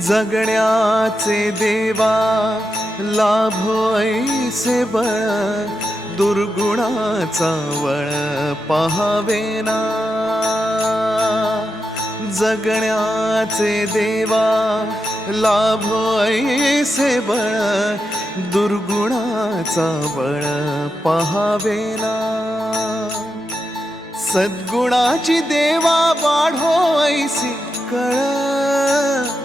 जगण्याचे देवा लाभो ऐसे बळ दुर्गुणाचा वळ पहावेना जगण्याचे देवा लाभो ऐसे बळ दुर्गुणाचा बळ पहावेना सद्गुणाची देवा वाढो ऐसी कळ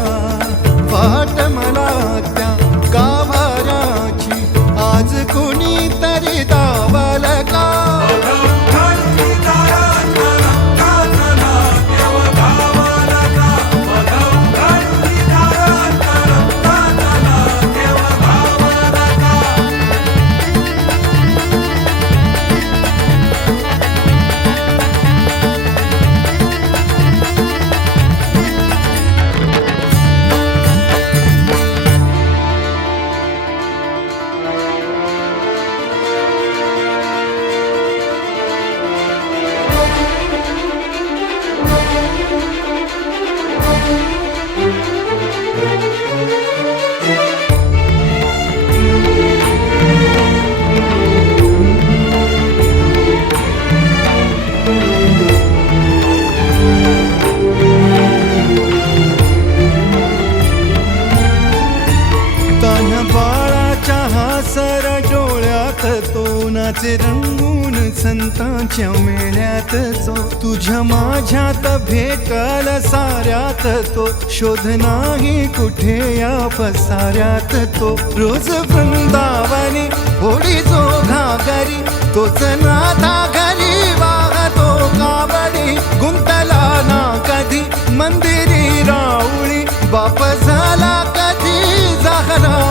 संतांच्या मेळ्यात जो तुझ्या माझ्यात भेटल साऱ्यात तो. शोध नाही कुठे या पसाऱ्यात तो. रोज वृंदावनी होडी जो घागरी तोच नाथा घरी वाहतो कावडी. गुंतला ना कधी मंदिरी राऊळी. बाप झाला कधी जाहरा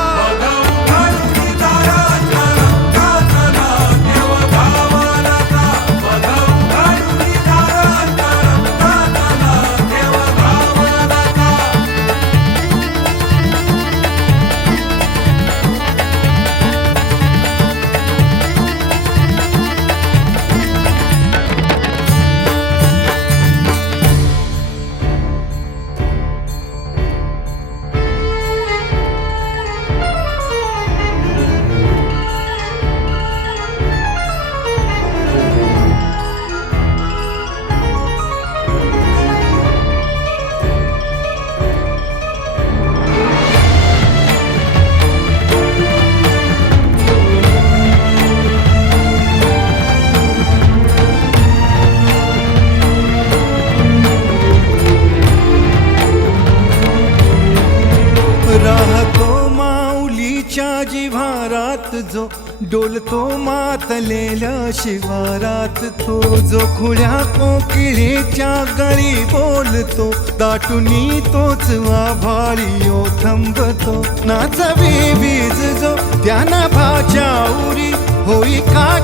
जो डोलतो मातलेल्या शिवारात तो जो खुळ्या कोकिळेच्या गळी बोलतो दाटुनी तोच आभाळी ओ थंबतो. नाचवी वीज जो त्या नभाच्या उरी होई का